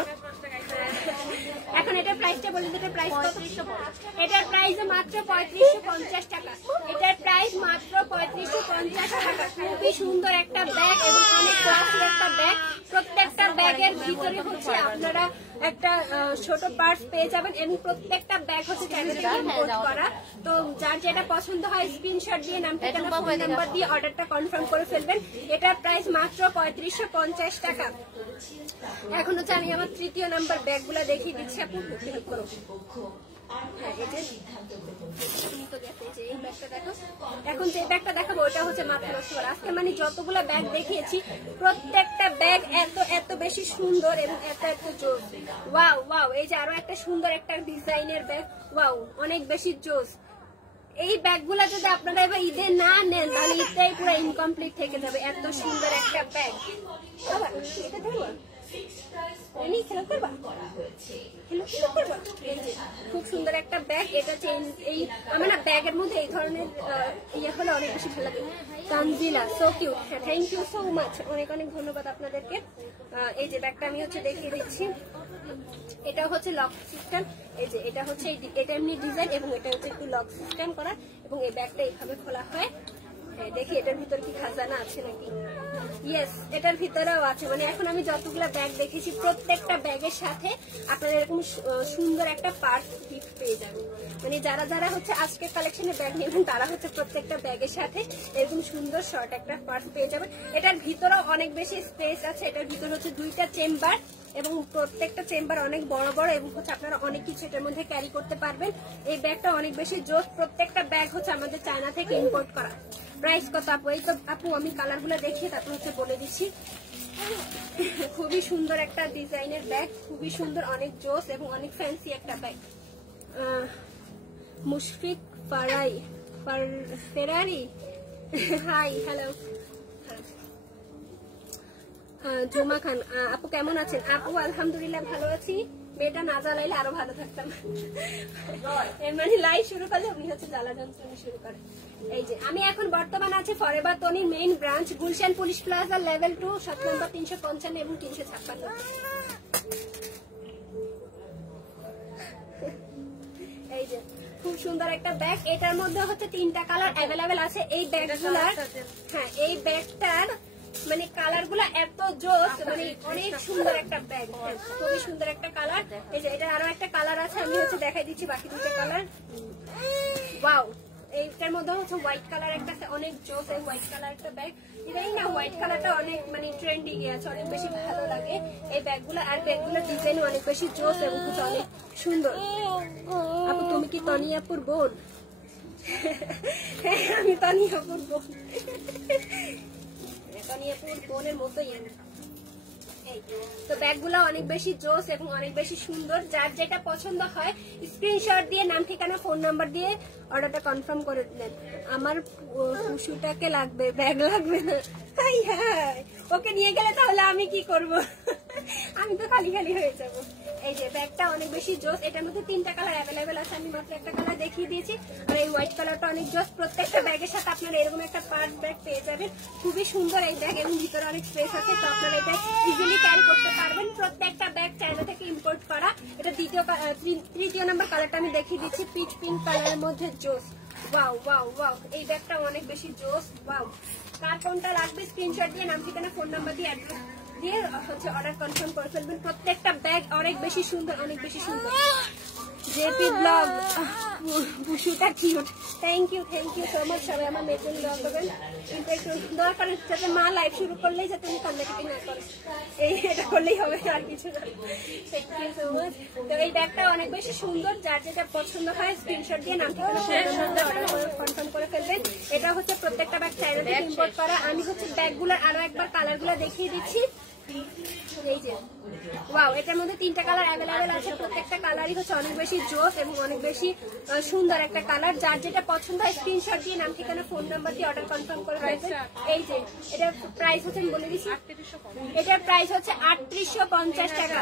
এখন এটার প্রাইসটা বলে দিতে, প্রাইস কত? এটার প্রাইস মাত্র 3550 টাকা। এটার প্রাইস মাত্র 3550 টাকা। খুবই সুন্দর একটা ব্যাগ এবং অনেক ক্লাসি একটা ব্যাগ। প্রত্যেকটা ব্যাগের ভিতরে হচ্ছে আপনারা একটা ছোট পার্স পেয়ে যাবেন এবং প্রত্যেকটা ব্যাগ হচ্ছে ইম্পোর্ট করা। তো যার যেটা পছন্দ হয় স্ক্রিনশট দিয়ে নাম ঠিকানা ফোন নাম্বার দিয়ে অর্ডারটা কনফার্ম করে ফেলবেন। এটার প্রাইস মাত্র 3550 টাকা। এখন হচ্ছে আমি আমার 3য় নাম্বার ব্যাগগুলো দেখিয়ে দিচ্ছি, আপনি হেল্প করো। এখন যে ব্যাগটা দেখাবো ওটা হচ্ছে মাত্র 900। আজকে মানে যতগুলো ব্যাগ দেখিয়েছি প্রত্যেকটা ব্যাগ এত এত বেশি সুন্দর এবং এত এত জোস। ওয়াও ওয়াও, এই যে আরো একটা সুন্দর একটা ডিজাইনের ব্যাগ, ওয়াও অনেক বেশি জোস। এই ব্যাগগুলা যদি আপনারা এবার ঈদে না নেন তাহলে ঈদটাই পুরো ইনকমপ্লিট থেকে যাবে। এত সুন্দর একটা ব্যাগ। খুব সুন্দর একটা ব্যাগ। এটা এই আমার না ব্যাগের মধ্যে এই ধরনের ইয়ে হলে অনেক বেশি ভালো লাগে। Tanzila, so cute, thank you so much, অনেক অনেক ধন্যবাদ আপনাদেরকে। এই যে ব্যাগটা আমি হচ্ছে দেখিয়ে দিচ্ছি, এটা হচ্ছে লক সিস্টেম। এই যে এটা হচ্ছে এটা এমনি ডিজাইন এবং এটা হচ্ছে একটু লক সিস্টেম করা এবং এই ব্যাগটা এইভাবে খোলা হয়। দেখি এটার ভিতরে কি খাজানা আছে নাকি। ইয়েস, এটার ভিতরেও আছে। মানে এখন আমি যতগুলো ব্যাগ দেখেছি প্রত্যেকটা ব্যাগের সাথে আপনারা এরকম সুন্দর একটা পার্স গিফট পেয়ে যাবেন। মানে যারা যারা হচ্ছে আজকের কালেকশনে ব্যাগ নেবেন তারা হচ্ছে প্রত্যেকটা ব্যাগের সাথে এরকম সুন্দর শর্ট একটা পার্স পেয়ে যাবেন। এটার ভিতরেও অনেক বেশি স্পেস আছে। এটার ভিতরে হচ্ছে 2টা চেম্বার এবং প্রত্যেকটা চেম্বার অনেক বড় বড় এবং হচ্ছে আপনারা অনেক কিছু এটার মধ্যে ক্যারি করতে পারবেন। এই ব্যাগটা অনেক বেশি জোস। প্রত্যেকটা ব্যাগ হচ্ছে আমাদের চায়না থেকে ইম্পোর্ট করা। প্রাইস কত আপু? এই তো আপু আমি কালারগুলো দেখিয়ে তারপর হচ্ছে বলে দিচ্ছি। খুবই সুন্দর একটা ডিজাইনের ব্যাগ, খুবই সুন্দর, অনেক জোস এবং অনেক ফ্যান্সি একটা ব্যাগ। মুশফিক ফেরারি, হাই, হ্যালো। জুমা খান, আপু কেমন আছেন? আপু আলহামদুলিল্লাহ ভালো আছি। মেয়েটা না জ্বালাইলে আরো ভালো থাকতাম। মানে লাইভ শুরু করলে উনি হচ্ছে জ্বালা যন্ত্রণা শুরু করে। এই যে আমি এখন বর্তমানে আছি ফরএভার তনির main branch Gulshan police plaza level 2 7 নম্বর 355 এবং 356। এই যে খুব সুন্দর একটা ব্যাগ। এটার মধ্যে হচ্ছে 3টা কালার অ্যাভেলেবেল আছে। এই ব্যাগগুলার হ্যাঁ এই ব্যাগটার মানে কালার গুলা এত জোস, মানে অনেক সুন্দর একটা ব্যাগ, খুবই সুন্দর একটা কালার। এই যে এটা আরো একটা কালার আছে, আমি হচ্ছে দেখাই দিচ্ছি বাকি 2টা কালার। ওয়াও, এইটার মধ্যে হচ্ছে হোয়াইট কালার একটা আছে, অনেক জোস এই হোয়াইট কালার একটা ব্যাগ। এটাই না হোয়াইট কালারটা অনেক মানে ট্রেন্ডিং এ আছে, অনেক বেশি ভালো লাগে এই ব্যাগগুলো। আর ব্যাগগুলোর ডিজাইন অনেক বেশি জোস এবং অনেক সুন্দর। আপু তুমি কি তনি আপুর বোন? হ্যাঁ আমি তনি আপুর বোন, বোনের মতোই। তো ব্যাগগুলো অনেক বেশি জোস এবং অনেক বেশি সুন্দর। যার যেটা পছন্দ হয় স্ক্রিনশট দিয়ে নাম ঠিকানা ফোন নাম্বার দিয়ে অর্ডারটা কনফার্ম করে দেন। আমার পশুটাকে লাগবে, ব্যাগ লাগবে না। ওকে নিয়ে গেলে তাহলে আমি কি করব? আমি তো খালি খালি হয়ে যাবো। এই যে ব্যাগটা অনেক বেশি জোস, এটার মধ্যে 3টা কালার অ্যাভেলেবেল আছে, আমি মাত্র একটা কালার দেখিয়ে দিয়েছি। আর এই হোয়াইট কালারটা অনেক জোস। প্রত্যেকটা ব্যাগের সাথে আপনারা এরকম একটা পার্ট ব্যাগ পেয়ে যাবেন। খুবই সুন্দর এই ব্যাগ এবং ভিতরে অনেক স্পেস আছে, তো আপনারা এটা ইজিলি ক্যারি করতে পারবেন। প্রত্যেকটা ব্যাগ চায়না থেকে ইম্পোর্ট করা। এটা তৃতীয় নাম্বার কালারটা আমি দেখিয়ে দিচ্ছি, পিচ পিঙ্ক কালারের মধ্যে জোস। ওয়াও ওয়াও ওয়াও, এই ব্যাগটা অনেক বেশি জোস। ওয়াও, কার কোনটা লাগবে স্ক্রিনশট দিয়ে নাম ঠিকানা ফোন নাম্বার দিয়ে অ্যাড্রেস দিয়ে হচ্ছে অর্ডার কনফার্ম করে ফেলবেন। প্রত্যেকটা ব্যাগ অনেক বেশি সুন্দর, অনেক বেশি সুন্দর। জেপি ব্লগ বুশুটা cute, thank you so much. সবাই আমার মেয়ের জন্য দোয়া করবেন, কিন্তু একটু দোয়া করেন যাতে মা লাইভ শুরু করলেই যাতে আমি কান্নাকাটি না করে, এটা করলেই হবে, আর কিছু না। Thank you so much. তো এই ব্যাগটা অনেক বেশি সুন্দর, যার যেটা পছন্দ হয় স্ক্রিনশট দিয়ে নাম ঠিকানা অর্ডার করে কনফার্ম করে ফেলবেন। এটা হচ্ছে প্রত্যেকটা ব্যাগ চায়না থেকে ইম্পোর্ট করা। আমি হচ্ছে ব্যাগগুলোর আরো একবার কালারগুলো দেখিয়ে দিচ্ছি। এই যে ওয়াও, এটার মধ্যে 3টা কালার অ্যাভেলেবেল আছে। প্রত্যেকটা কালারই হচ্ছে অনেক বেশি জোস এবং অনেক বেশি সুন্দর একটা কালার। যার যেটা পছন্দ হয় স্ক্রিনশট দিয়ে নাম ঠিকানা ফোন নাম্বার দিয়ে অর্ডার কনফার্ম করে ফেলবেন। এই যে এটার প্রাইস হচ্ছে আমি বলে দিচ্ছি, এটার প্রাইস হচ্ছে 3850 টাকা,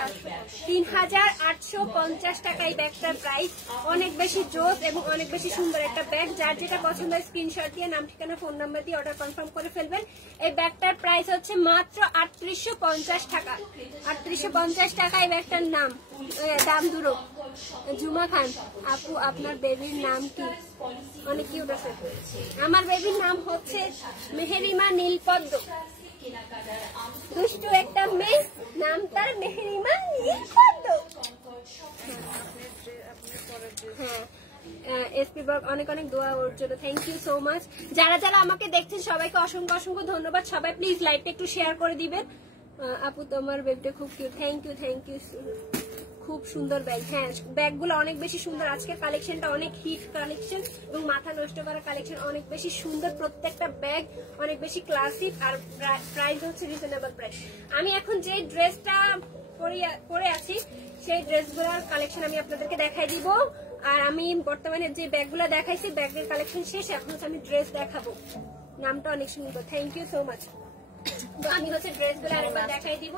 3850 টাকা এই ব্যাগটার প্রাইস। অনেক বেশি জোস এবং অনেক বেশি সুন্দর একটা ব্যাগ। যার যেটা পছন্দ হয় স্ক্রিনশট দিয়ে নাম ঠিকানা ফোন নাম্বার দিয়ে অর্ডার কনফার্ম করে ফেলবেন। এই ব্যাগটার প্রাইস হচ্ছে মাত্র 3850 টাকা। 3850 টাকা এই ব্যাগটার দাম দুটো। জুমা খান আপু, আপনার বেবির নাম কি? অনেক কিউট আছে। আমার বেবির নাম হচ্ছে মেহেরিমা নীলপদ্ম, দুষ্টু একটা মেয়ে, নাম তার মেহেরিমা নীলপদ্ম। হ্যাঁ, এসপি ব্লগ অনেক অনেক দোয়া ওর জন্য, থ্যাংক ইউ সো মাচ। যারা যারা আমাকে দেখছেন সবাইকে অসংখ্য অসংখ্য ধন্যবাদ। সবাই প্লিজ লাইভটা একটু শেয়ার করে দিবেন। আপু তোমার ব্যাগটা খুব কিউট, থ্যাংক ইউ খুব সুন্দর ব্যাগ। হ্যাঁ, ব্যাগগুলো অনেক বেশি সুন্দর। আজকের কালেকশনটা অনেক হিট কালেকশন এবং মাথা নষ্ট করা কালেকশন, অনেক বেশি সুন্দর। প্রত্যেকটা ব্যাগ অনেক বেশি ক্লাসিক আর প্রাইস হচ্ছে রিজনেবল প্রাইস। আমি এখন যে ড্রেসটা পরে আছি সেই ড্রেসগুলোর কালেকশন আমি আপনাদেরকে দেখাই দিব। আর আমি বর্তমানে যে ব্যাগগুলো দেখাইছি ব্যাগের কালেকশন শেষ, এখন হচ্ছে আমি ড্রেস দেখাবো। নামটা অনেক সুন্দর, থ্যাংক ইউ সো মাচ। তো আমি হচ্ছে ড্রেসগুলো আরেকবার দেখাই দিব।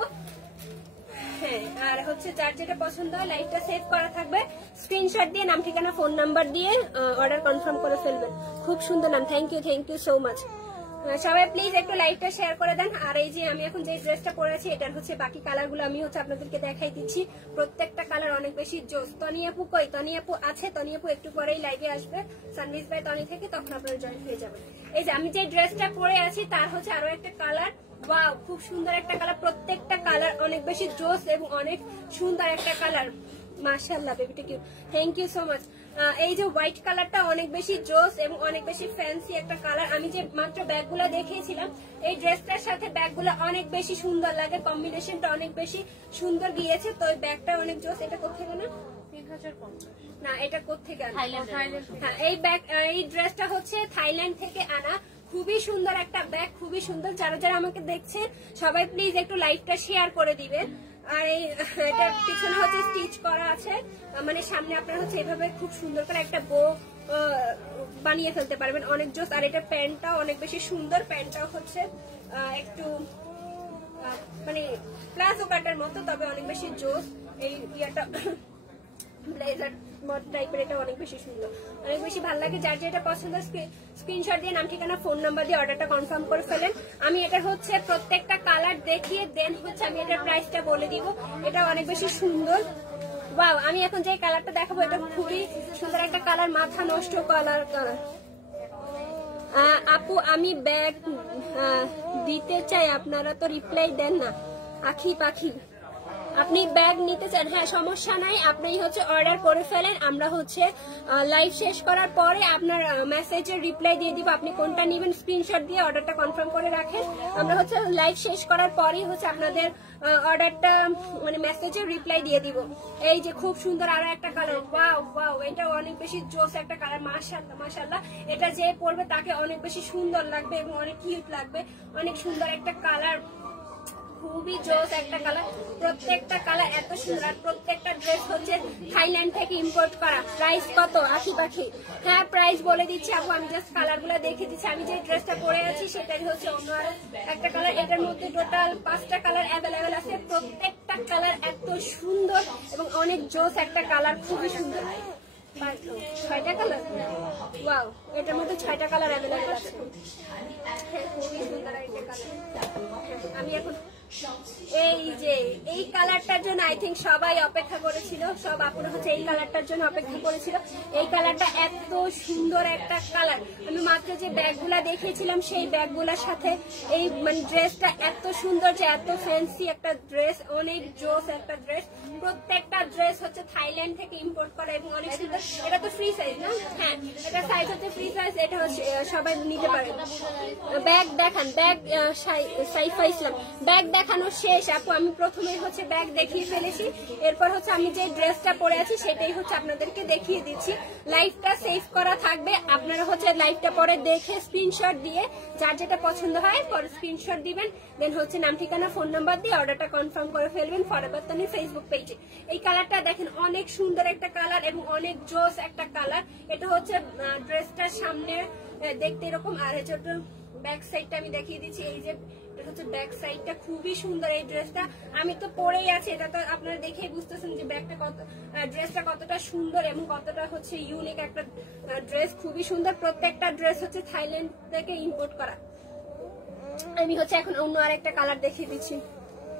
হ্যাঁ, আর হচ্ছে যার যেটা পছন্দ হয় লাইভটা সেভ করা থাকবে, স্ক্রিনশট দিয়ে নাম ঠিকানা ফোন নাম্বার দিয়ে অর্ডার কনফার্ম করে ফেলবেন। খুব সুন্দর নাম, থ্যাংক ইউ সো মাচ। সবাই প্লিজ একটু লাইভটা শেয়ার করে দেন। আর এই যে আমি এখন যে ড্রেসটা পরেছি এটার হচ্ছে বাকি কালারগুলো আমি হচ্ছে আপনাদেরকে দেখাই দিচ্ছি। প্রত্যেকটা কালার অনেক বেশি জোস। তনি আপু কই? তনি আপু আছে, তনি আপু একটু পরেই লাইভে আসবে সানভিজ বাই তনি থেকে, তখন আপনারা জয়েন হয়ে যাবেন। এই যে আমি যে ড্রেসটা পরে আছি তার হচ্ছে আরো একটা কালার। ওয়াও, খুব সুন্দর একটা কালার। প্রত্যেকটা কালার অনেক বেশি জোস এবং অনেক সুন্দর একটা কালার। মাশাআল্লাহ বেবিটা cute, thank you so much. এই যে হোয়াইট কালারটা অনেক বেশি জোস এবং অনেক বেশি ফ্যান্সি একটা কালার। আমি যে মাত্র ব্যাগগুলো দেখিয়েছিলাম এই ড্রেসটার সাথে ব্যাগগুলো অনেক বেশি সুন্দর লাগে, কম্বিনেশনটা অনেক বেশি সুন্দর গিয়েছে। তো এই ব্যাগটা অনেক জোস। এটা কোত্থেকে না? 3050 না, এটা কোত্থেকে আনা? হ্যাঁ, এই ড্রেসটা হচ্ছে থাইল্যান্ড থেকে আনা। খুবই সুন্দর একটা ব্যাগ, খুবই সুন্দর। যারা যারা আমাকে দেখছেন সবাই প্লিজ একটু লাইভটা শেয়ার করে দিবেন। আর এটার পিছনে হচ্ছে স্টিচ করা আছে, মানে সামনে আপনার হচ্ছে এভাবে খুব সুন্দর করে একটা বো বানিয়ে ফেলতে পারবেন, অনেক জোস। আর এটা প্যান্টটাও অনেক বেশি সুন্দর। প্যান্টটাও হচ্ছে একটু মানে প্লাজো কাটার মতো, তবে অনেক বেশি জোস। এই ইয়াটা ব্লেজার টাইপের, এটা অনেক বেশি সুন্দর, অনেক বেশি ভালো লাগে। যার যেটা পছন্দ স্ক্রিনশট দিয়ে নাম ঠিকানা ফোন নাম্বার দিয়ে অর্ডারটা কনফার্ম করে ফেলেন। আমি এটা হচ্ছে প্রত্যেকটা কালার দেখিয়ে দেন হচ্ছে আমি এটার প্রাইসটা বলে দিব। এটা অনেক বেশি সুন্দর। ওয়াও, আমি এখন যে কালারটা দেখাবো এটা খুবই সুন্দর একটা কালার, মাথা নষ্ট কালার। আপু আমি ব্যাগ দিতে চাই, আপনারা তো রিপ্লাই দেন না। আখি পাখি, আপনি ব্যাগ নিতে চান? হ্যাঁ, সমস্যা নাই, আপনি হচ্ছে অর্ডার করে ফেলেন। আমরা হচ্ছে লাইভ শেষ করার পরে আপনার মেসেজের রিপ্লাই দিয়ে দিব। আপনি কোনটা নেবেন স্ক্রিনশট দিয়ে অর্ডারটা কনফার্ম করে রাখেন। আমরা হচ্ছে লাইভ শেষ করার পরেই হচ্ছে আপনাদের অর্ডারটা মানে মেসেজের রিপ্লাই দিয়ে দিব। এই যে খুব সুন্দর আরো একটা কালার। ওয়াও ওয়াও, এটা অনেক বেশি জোস একটা কালার। মাশাআল্লাহ মাশাআল্লাহ, এটা যে পরবে তাকে অনেক বেশি সুন্দর লাগবে এবং অনেক কিউট লাগবে। অনেক সুন্দর একটা কালার, খুবই জোস একটা কালার, প্রত্যেকটা কালার এত সুন্দর। আর প্রত্যেকটা ড্রেস হচ্ছে থাইল্যান্ড থেকে ইম্পোর্ট করা। প্রাইস কত আখি পাখি? হ্যাঁ প্রাইস বলে দিচ্ছি আপু, আমি জাস্ট কালার গুলা দেখে দিচ্ছি। আমি যে ড্রেসটা পরে আছি সেটাই হচ্ছে অন্য আরো একটা কালার। এটার মধ্যে টোটাল 5টা কালার অ্যাভেলেবেল আছে। প্রত্যেকটা কালার এত সুন্দর এবং অনেক জোস একটা কালার, খুবই সুন্দর। 6টা কালার, ওয়াও, এটার মধ্যে 6টা কালার অ্যাভেলেবেল আছে। হ্যাঁ খুবই সুন্দর একটা কালার। আমি এখন এই কালারটার জন্য আই থিঙ্ক সবাই অপেক্ষা করেছিল, সব আপুরা হচ্ছে এই কালারটার জন্য অপেক্ষা করেছিল। এই কালারটা এত সুন্দর একটা কালার। আমি মাত্র যে ব্যাগগুলা দেখিয়েছিলাম সেই ব্যাগগুলার সাথে এই মানে ড্রেসটা এত সুন্দর, যে এত ফ্যান্সি একটা ড্রেস, অনেক জোস একটা ড্রেস। প্রত্যেকটা ড্রেস হচ্ছে থাইল্যান্ড থেকে ইম্পোর্ট করা এবং অনেক সুন্দর। এটা তো ফ্রি সাইজ না? হ্যাঁ এটা সাইজ হচ্ছে ফ্রি সাইজ, এটা হচ্ছে সবাই নিতে পারে। ব্যাগ দেখান, ব্যাগ সাইফা ইসলাম, ব্যাগ দেখানো শেষ আপু। আমি প্রথমে হচ্ছে ব্যাগ দেখিয়ে ফেলেছি, এরপর হচ্ছে আমি যে ড্রেসটা পরে আছি সেটাই হচ্ছে আপনাদেরকে দেখিয়ে দিচ্ছি। লাইভটা সেভ করা থাকবে, আপনারা হচ্ছে লাইভটা পরে দেখে স্ক্রিনশট দিয়ে যার যেটা পছন্দ হয় পরে স্ক্রিনশট দিবেন, দেন হচ্ছে নাম ঠিকানা ফোন নাম্বার দিয়ে অর্ডারটা কনফার্ম করে ফেলবেন ফরএভার তনির ফেসবুক পেজে। এই কালারটা দেখেন অনেক সুন্দর একটা কালার এবং অনেক জোস একটা কালার। এটা হচ্ছে ড্রেসটার সামনে দেখতে এরকম, আর হচ্ছে ব্যাক সাইডটা আমি দেখিয়ে দিচ্ছি। এই যে এটা হচ্ছে ব্যাক সাইডটা, খুবই সুন্দর এই ড্রেসটা। আমি তো পরেই আছি, এটা তো আপনারা দেখেই বুঝতেছেন যে ব্যাগটা কত, ড্রেসটা কতটা সুন্দর এবং কতটা হচ্ছে ইউনিক একটা ড্রেস, খুবই সুন্দর। প্রত্যেকটা ড্রেস হচ্ছে থাইল্যান্ড থেকে ইম্পোর্ট করা। আমি হচ্ছে এখন অন্য আরেকটা কালার দেখিয়ে দিচ্ছি।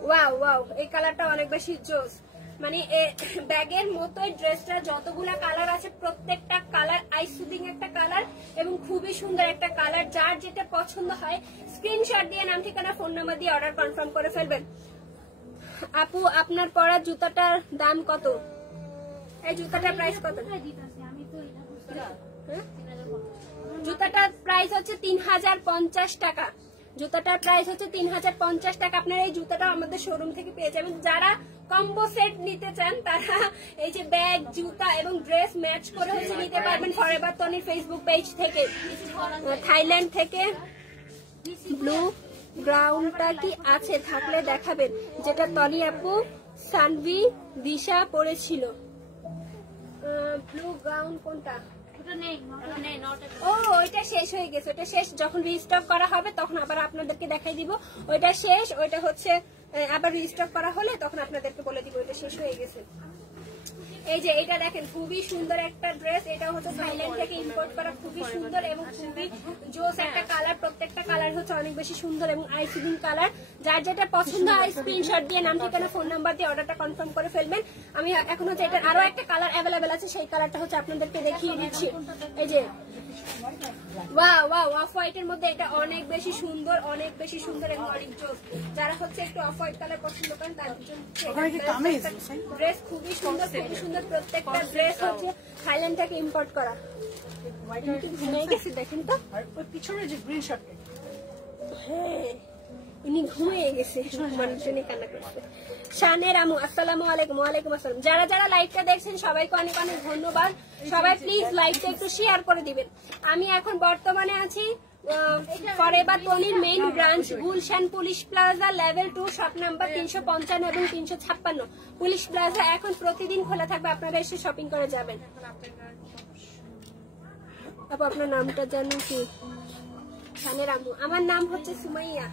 ওয়াও ওয়াও, এই কালারটা অনেক বেশি জোস। মানে ব্যাগের মতোই ড্রেসটা যতগুলা কালার আছে প্রত্যেকটা কালার আই সুদিং একটা কালার এবং খুবই সুন্দর একটা কালার। যার যেটা পছন্দ হয় স্ক্রিনশট দিয়ে নাম ঠিকানা ফোন নাম্বার দিয়ে অর্ডার কনফার্ম করে ফেলবেন। আপু আপনার পরা জুতাটার দাম কত? এই জুতাটার প্রাইস কত? জুতাটার প্রাইস হচ্ছে 3050 টাকা। জুতাটার প্রাইস হচ্ছে 3050 টাকা। আপনারা এই জুতাটা আমাদের শোরুম থেকে পেয়ে যাবেন। যারা কম্বো সেট নিতে চান তারা এই যে ব্যাগ, জুতা এবং ড্রেস ম্যাচ করে হচ্ছে নিতে পারবেন ফরএভার তনির ফেসবুক পেজ থেকে। থাইল্যান্ড থেকে ব্লু গ্রাউন্ডটা কি আছে? থাকলে দেখাবেন, যেটা তনি আপু সানভি দিশা পড়েছিল। ব্লু গ্রাউন্ড কোনটা? ও ওইটা শেষ হয়ে গেছে, ওইটা শেষ। যখন রিস্টক করা হবে তখন আবার আপনাদেরকে দেখাই দিব। ওইটা শেষ, ওইটা হচ্ছে আবার রিস্টক করা হলে তখন আপনাদেরকে বলে দিব ওইটা শেষ হয়ে গেছে। এই যে এটা দেখেন খুবই সুন্দর একটা ড্রেস, এটা হচ্ছে থাইল্যান্ড থেকে ইম্পোর্ট করা, খুবই সুন্দর এবং খুবই জোস একটা কালার। প্রত্যেকটা কালার হচ্ছে অনেক বেশি সুন্দর এবং আইসিডিং কালার। যার যেটা পছন্দ হয় স্ক্রিনশট দিয়ে নাম ঠিকানা ফোন নাম্বার দিয়ে অর্ডারটা কনফার্ম করে ফেলবেন। আমি এখন হচ্ছে এটার আরো একটা কালার অ্যাভেলেবেল আছে, সেই কালারটা হচ্ছে আপনাদেরকে দেখিয়ে দিচ্ছি। এই যে ওয়াও ওয়াও, অফ হোয়াইটের মধ্যে এটা অনেক বেশি সুন্দর, অনেক বেশি সুন্দর এবং অনেক জোস। যারা হচ্ছে একটু অফ হোয়াইট কালার পছন্দ করেন তাদের জন্য ড্রেস খুবই সুন্দর, খুবই সুন্দর। প্রত্যেকটা ড্রেস হচ্ছে থাইল্যান্ড থেকে ইম্পোর্ট করা। ঘুমিয়ে গেছে দেখেন তো পিছনে যে গ্রিন শার্ট, হ্যাঁ ইনি ঘুমিয়ে গেছে, মানুষজনই কান্না করছে। শানের আমু আসসালামু আলাইকুম। ওয়ালাইকুম আসসালাম। যারা যারা লাইভটা দেখছেন সবাইকে অনেক অনেক ধন্যবাদ। সবাই প্লিজ লাইভটা একটু শেয়ার করে দিবেন। আমি এখন বর্তমানে আছি ফরএভার তনির main branch Gulshan police plaza level 2 shop number 355 এবং 356 পুলিশ প্লাজা। এখন প্রতিদিন খোলা থাকবে, আপনারা এসে শপিং করে যাবেন। আপু আপনার নামটা জানেন কি? শানের আমু। আমার নাম হচ্ছে সুমাইয়া।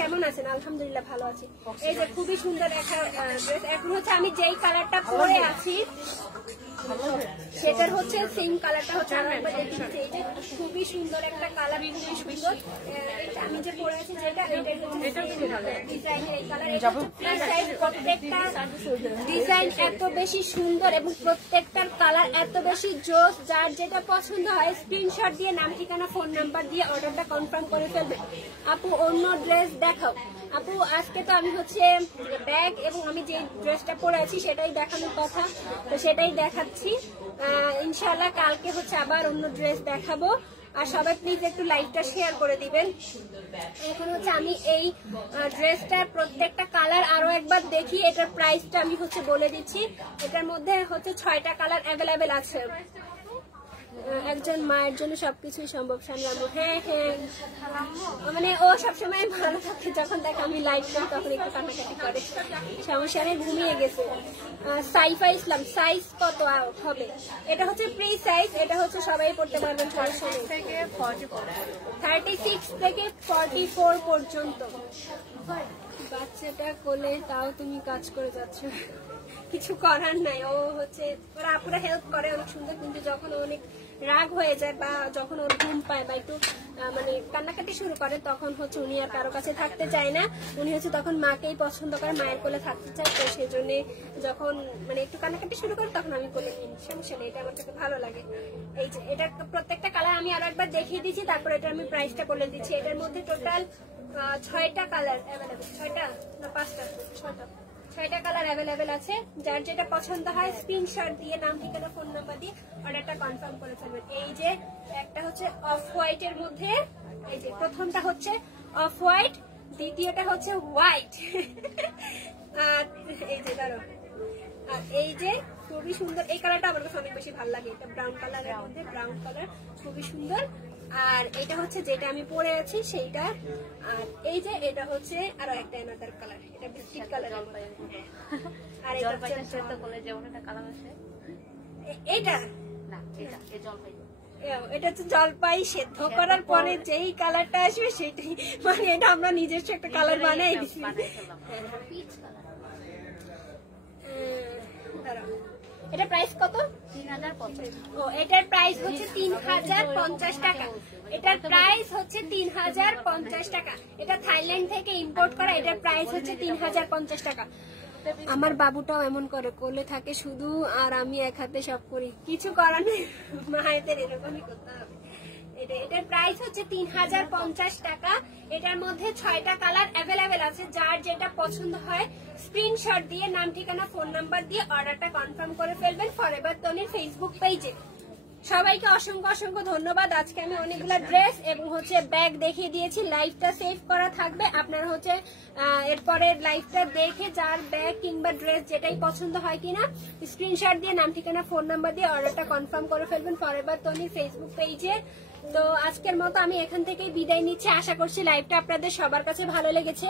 কেমন আছেন? আলহামদুলিল্লাহ ভালো আছি। এই যে খুবই সুন্দর একটা ড্রেস। এখন হচ্ছে আমি যেই কালারটা পরে আছি সেটার হচ্ছে সেম কালারটা হচ্ছে এই যে খুবই সুন্দর একটা কালার, খুবই সুন্দর। আমি যে পরে আছি যেটা ডিজাইনের এই কালার, প্রত্যেকটা ডিজাইন এত বেশি সুন্দর এবং প্রত্যেকটার কালার এত বেশি জোস। যার যেটা পছন্দ হয় স্ক্রিনশট দিয়ে নাম ঠিকানা ফোন নাম্বার দিয়ে অর্ডারটা কনফার্ম করে ফেলবে। আপু অন্য ড্রেস দেখাও। আপু আজকে তো আমি হচ্ছে ব্যাগ এবং আমি যে ড্রেসটা পরে আছি সেটাই দেখানোর কথা, তো সেটাই দেখাচ্ছি। ইনশাআল্লাহ কালকে হচ্ছে আবার অন্য ড্রেস দেখাবো। আর সবাই প্লিজ একটু লাইভটা শেয়ার করে দিবেন। এখন হচ্ছে আমি এই ড্রেসটার প্রত্যেকটা কালার আরো একবার দেখি। এটার প্রাইসটা আমি হচ্ছে বলে দিচ্ছি। এটার মধ্যে হচ্ছে 6টা কালার অ্যাভেলেবেল আছে। একজন মায়ের জন্য সবকিছুই সম্ভব। সামলামো, হ্যাঁ হ্যাঁ, মানে ও সবসময় ভালো থাকে, যখন দেখে আমি লাইট করি তখন একটু কাটাকাটি করে, সমস্যা নেই, ঘুমিয়ে গেছে। সাইফা ইসলাম, সাইজ কত হবে? এটা হচ্ছে প্রি সাইজ, এটা হচ্ছে সবাই পড়তে পারবেন, 36 থেকে 44 পর্যন্ত। বাচ্চাটা কোলে, তাও তুমি কাজ করে যাচ্ছ, কিছু করার নাই। ও হচ্ছে ওরা আপুরা হেল্প করে অনেক সুন্দর, কিন্তু যখন অনেক রাগ হয়ে যায় বা যখন ওর ঘুম পায় বা একটু মানে কান্নাকাটি শুরু করে, তখন হচ্ছে উনি আর কারো কাছে থাকতে চায় না, উনি হচ্ছে তখন মাকেই পছন্দ করে, মায়ের কোলে থাকতে চায়। তো সেই জন্য যখন মানে একটু কান্নাকাটি শুরু করে তখন আমি কোলে নিই, সমস্যা নেই, এটা আমার কাছে ভালো লাগে। এই যে এটা প্রত্যেকটা কালার আমি আরো একবার দেখিয়ে দিচ্ছি, তারপর এটা আমি প্রাইসটা বলে দিচ্ছি। এটার মধ্যে টোটাল 6টা কালার অ্যাভেলেবেল, 6টা না 5টা, 6টা কালার অ্যাভেলেবেল আছে। যার যেটা পছন্দ হয় স্ক্রিনশট দিয়ে নাম ঠিকানা ফোন নাম্বার দিয়ে অর্ডারটা কনফার্ম করে ফেলবেন। এই যে একটা হচ্ছে অফ হোয়াইটের মধ্যে, এই যে প্রথমটা হচ্ছে অফ হোয়াইট, দ্বিতীয়টা হচ্ছে হোয়াইট, আর এই যে ধরো, আর এই যে খুবই সুন্দর, এই কালারটা আমার কাছে অনেক বেশি ভালো লাগে, এটা ব্রাউন কালারের মধ্যে, ব্রাউন কালার খুবই সুন্দর। আর এটা হচ্ছে যেটা আমি পরে আছি সেইটা, আর এই যে এটা হচ্ছে আরো একটা অ্যানাদার কালার, এটা বিস্কিট কালার। আর এটা এইটা না, এটা হচ্ছে জলপাই সেদ্ধ করার পরে যেই কালারটা আসবে সেটাই, মানে এটা আমরা নিজস্ব একটা কালার বানাই দিচ্ছি। এটা প্রাইস কত? 3050। ও, এটার প্রাইস হচ্ছে 3050 টাকা। এটার প্রাইস হচ্ছে 3050 টাকা। এটা থাইল্যান্ড থেকে ইম্পোর্ট করা, এটার প্রাইস হচ্ছে 3050 টাকা। আমার বাবুটাও এমন করে, কোলে থাকে শুধু, আর আমি এক হাতে সব করি, কিছু করার নেই, মায়েদের এরকমই করতে হবে। এটার প্রাইস হচ্ছে 3050 টাকা। এটার মধ্যে 6টা কালার অ্যাভেলেবেল আছে, যার যেটা পছন্দ হয় স্ক্রিনশট দিয়ে নাম ঠিকানা ফোন নাম্বার দিয়ে অর্ডারটা কনফার্ম করে ফেলবেন ফরএভার তনির ফেসবুক পেজে। সবাইকে অসংখ্য অসংখ্য ধন্যবাদ। আজকে আমি অনেকগুলো ড্রেস এবং হচ্ছে ব্যাগ দেখিয়ে দিয়েছি, লাইভটা সেভ করা থাকবে, আপনারা হচ্ছে এরপরের লাইভটা দেখে যার ব্যাগ কিংবা ড্রেস যেটাই পছন্দ হয় কিনা স্ক্রিনশট দিয়ে নাম ঠিকানা ফোন নাম্বার দিয়ে অর্ডারটা কনফার্ম করে ফেলবেন ফরএভার তনির ফেসবুক পেজে। তো আজকের মতো আমি এখান থেকেই বিদায় নিচ্ছি। আশা করছি লাইভটা আপনাদের সবার কাছে ভালো লেগেছে।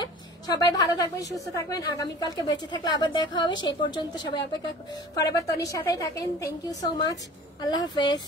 সবাই ভালো থাকবেন, সুস্থ থাকবেন, আগামীকালকে বেঁচে থাকলে আবার দেখা হবে, সেই পর্যন্ত সবাই অপেক্ষা ফরএভার তনির সাথেই থাকেন। থ্যাংক ইউ সো মাচ, আল্লাহ হাফেজ।